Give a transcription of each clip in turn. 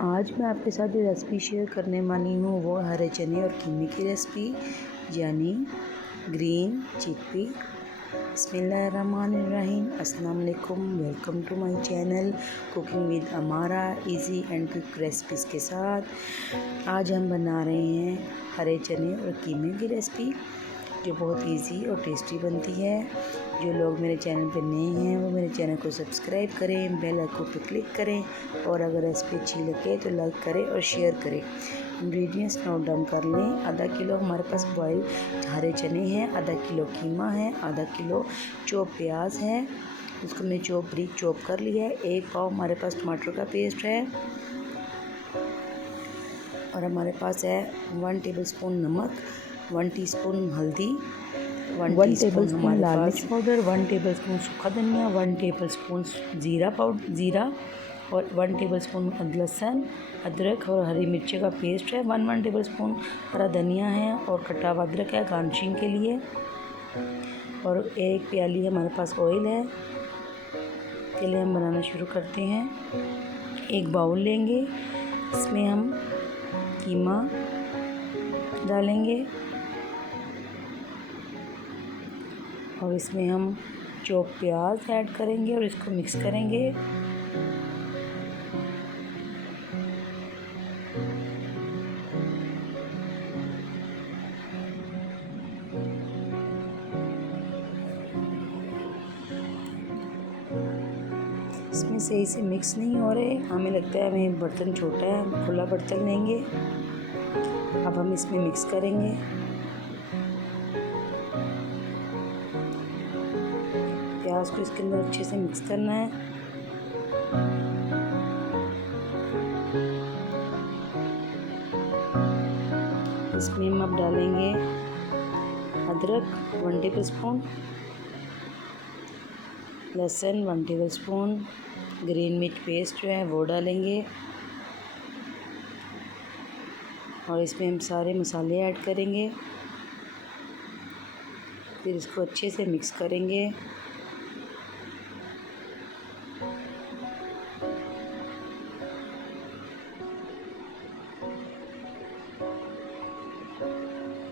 आज मैं आपके साथ जो रेसिपी शेयर करने वाली हूँ वो हरे चने और कीमे की रेसिपी यानी ग्रीन चिकपी। बिस्मिल्लाहिर्रहमानिर्रहीम। अस्सलाम वालेकुम, welcome to my channel cooking with Amara, easy and quick recipes के साथ। आज हम बना रहे हैं हरे चने और कीमे की रेसिपी जो बहुत इजी और टेस्टी बनती है। जो लोग मेरे चैनल पर नए हैं वो मेरे चैनल को सब्सक्राइब करें, बेल आइकन पर क्लिक करें और अगर रेसिपी अच्छी लगे तो लाइक करें और शेयर करें। इंग्रेडिएंट्स नोट डाउन कर लें। आधा किलो हमारे पास बॉयल हरे चने हैं, आधा किलो कीमा है, आधा किलो चॉप प्याज है, इसको मैंने बारीक चॉप कर लिया है। एक पाव हमारे पास टमाटर का पेस्ट है और हमारे पास है 1 टेबलस्पून नमक, 1 टीस्पून हल्दी, 1 टेबलस्पून लाल मिर्च पाउडर, 1 टेबलस्पून सूखा धनिया, 1 टेबलस्पून जीरा और 1 टेबलस्पून लहसुन अदरक और हरी मिर्ची का पेस्ट है, 1 टेबलस्पून हरा धनिया है और कटा हुआ अदरक है गार्निशिंग के लिए। और एक प्याली हमारे पास ऑयल है। चलिए हम बनाना शुरू करते हैं। एक बाउल लेंगे, इसमें हम कीमा डालेंगे और इसमें हम चॉप प्याज ऐड करेंगे और इसको मिक्स करेंगे। इसमें सही से मिक्स नहीं हो रहे, हमें लगता है हमें बर्तन छोटा है, हम खुला बर्तन लेंगे। अब हम इसमें मिक्स करेंगे। प्याज को इसके अंदर अच्छे से मिक्स करना है। इसमें हम अब डालेंगे अदरक 1 टेबलस्पून, लहसुन 1 टेबलस्पून, ग्रीन मिर्च पेस्ट जो है वो डालेंगे और इसमें हम सारे मसाले ऐड करेंगे। फिर इसको अच्छे से मिक्स करेंगे।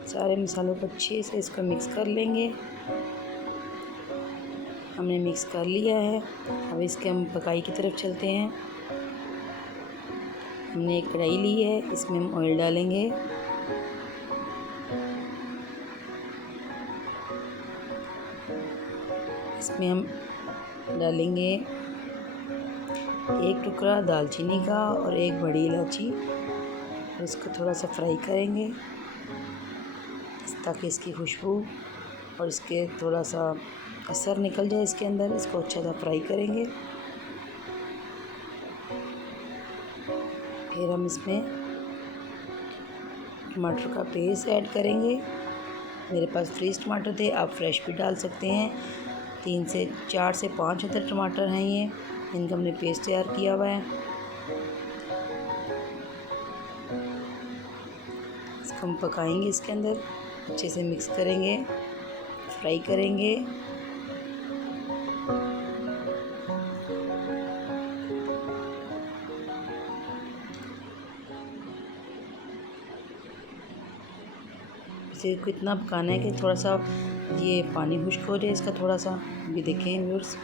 सारे मसालों को अच्छे से इसको मिक्स कर लेंगे। हमने मिक्स कर लिया है। अब इसके हम पकाई की तरफ चलते हैं। हमने एक कढ़ाई ली है, इसमें हम ऑयल डालेंगे। इसमें हम डालेंगे एक टुकड़ा दालचीनी का और एक बड़ी इलायची और इसको थोड़ा सा फ्राई करेंगे ताकि इसकी खुशबू और इसके थोड़ा सा असर निकल जाए इसके अंदर। इसको अच्छा सा फ्राई करेंगे। फिर हम इसमें टमाटर का पेस्ट ऐड करेंगे। मेरे पास फ्रीज टमाटर थे, आप फ्रेश भी डाल सकते हैं। 4 से 5 अदर टमाटर हैं ये, इनका हमने पेस्ट तैयार किया हुआ है। इसको हम पकाएंगे, इसके अंदर अच्छे से मिक्स करेंगे, फ्राई करेंगे। इसे कितना पकाना है कि थोड़ा सा ये पानी खुश्क हो जाए इसका थोड़ा सा। भी देखें व्यूअर्स,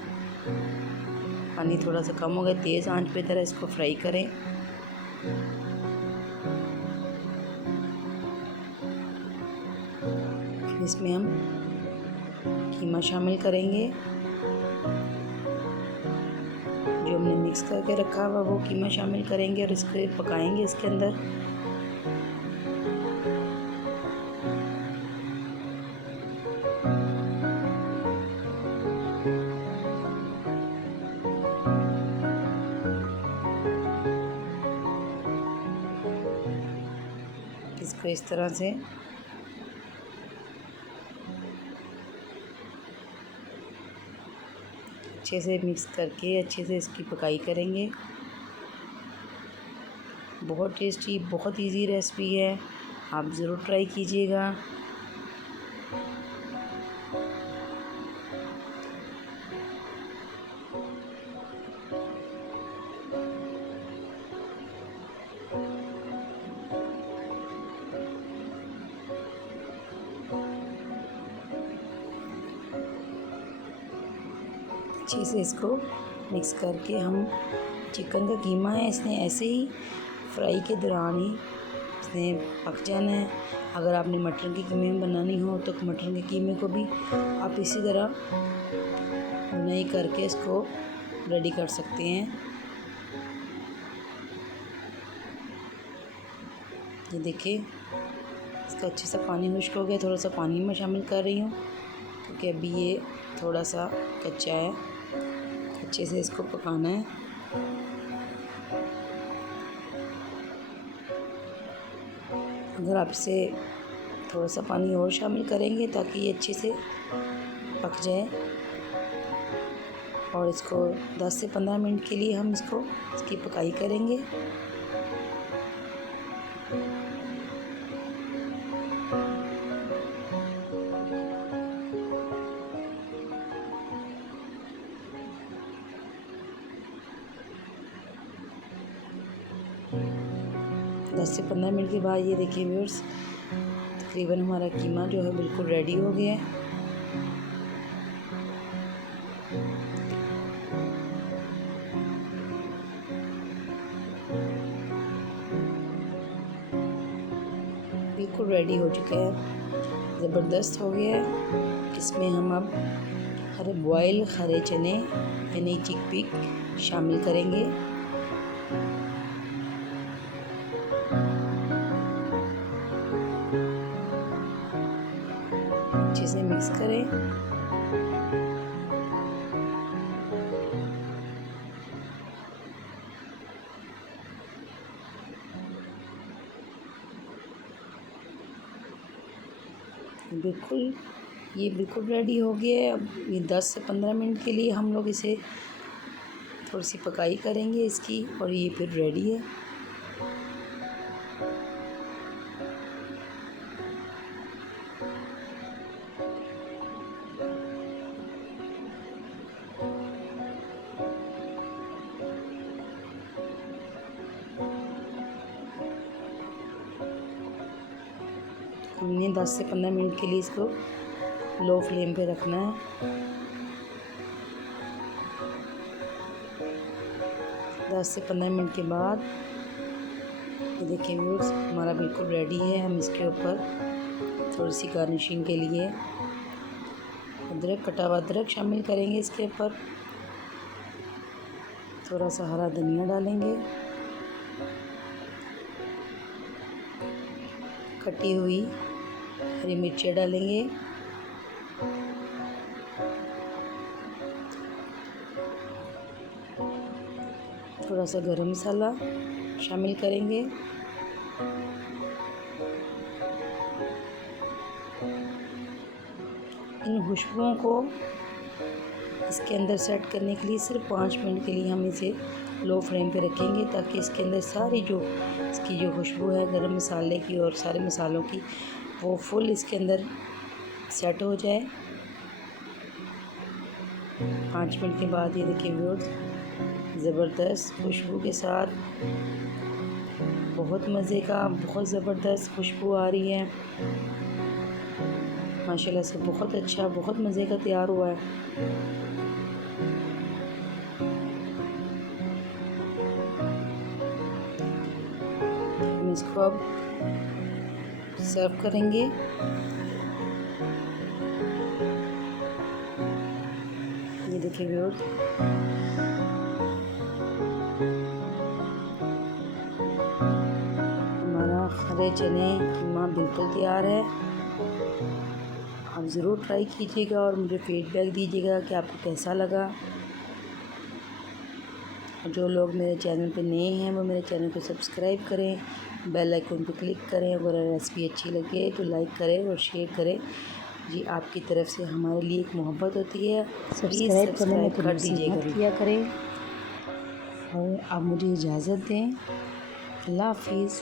पानी थोड़ा सा कम हो गया। तेज़ आंच पे तरह इसको फ्राई करें। इसमें हम कीमा शामिल करेंगे। जो हमने मिक्स करके रखा हुआ वो कीमा शामिल करेंगे और इसको पकाएंगे इसके अंदर। इसको इस तरह से अच्छे से मिक्स करके अच्छे से इसकी पकाई करेंगे। बहुत टेस्टी, बहुत इजी रेसिपी है, आप ज़रूर ट्राई कीजिएगा। अच्छे से इसको मिक्स करके हम चिकन का कीमा है, इसने ऐसे ही फ्राई के दौरान ही इसने पक जाना है। अगर आपने मटन की कीमे बनानी हो तो मटन के कीमे को भी आप इसी तरह भुनाई करके इसको रेडी कर सकते हैं। ये देखिए इसका अच्छे से पानी खुश्क हो गया। थोड़ा सा पानी मैं शामिल कर रही हूँ क्योंकि अभी ये थोड़ा सा कच्चा है। अच्छे से इसको पकाना है। अगर आप इसे थोड़ा सा पानी और शामिल करेंगे ताकि ये अच्छे से पक जाए, और इसको 10 से 15 मिनट के लिए हम इसकी पकाई करेंगे। दस से 15 मिनट के बाद ये देखिए व्यूअर्स, तकरीबन हमारा कीमा जो है बिल्कुल रेडी हो गया है। बिल्कुल रेडी हो चुका है, ज़बरदस्त हो गया है। इसमें हम अब बॉयल हरे चने यानी चिकपी शामिल करेंगे। अच्छे से मिक्स करें। ये बिल्कुल रेडी हो गया है। अब ये 10 से 15 मिनट के लिए हम लोग इसे थोड़ी सी पकाई करेंगे इसकी, और ये फिर रेडी है। हमने 10 से 15 मिनट के लिए इसको लो फ्लेम पे रखना है। 10 से 15 मिनट के बाद ये देखिए व्यूअर्स, हमारा बिल्कुल रेडी है। हम इसके ऊपर थोड़ी सी गार्निशिंग के लिए अदरक, कटा हुआ अदरक शामिल करेंगे। इसके ऊपर थोड़ा सा हरा धनिया डालेंगे, कटी हुई हरी मिर्चें डालेंगे, थोड़ा सा गरम मसाला शामिल करेंगे, इन खुशबुओं को इसके अंदर सेट करने के लिए सिर्फ 5 मिनट के लिए हम इसे लो फ्लेम पे रखेंगे ताकि इसके अंदर सारी इसकी जो खुशबू है गरम मसाले की और सारे मसालों की, वो फुल इसके अंदर सेट हो जाए। 5 मिनट के बाद ये देखिए व्यूअर्स, ज़बरदस्त खुशबू के साथ, बहुत मज़े का, बहुत ज़बरदस्त खुशबू आ रही है माशाल्लाह से। बहुत अच्छा, बहुत मज़े का तैयार हुआ है। हम इसको अब सर्व करेंगे। ये देखिए व्यूअर्स, हमारा हरे चने कीमा बिल्कुल तैयार है। आप ज़रूर ट्राई कीजिएगा और मुझे फीडबैक दीजिएगा कि आपको कैसा लगा। जो लोग मेरे चैनल पे नए हैं वो मेरे चैनल को सब्सक्राइब करें, बेल आइकन पे क्लिक करें। अगर रेसिपी अच्छी लगे तो लाइक करें और शेयर करें। ये आपकी तरफ से हमारे लिए एक मोहब्बत होती है। सब्सक्राइब कर दीजिएगा, किया करें। और आप मुझे इजाज़त दें। अल्लाह हाफिज़।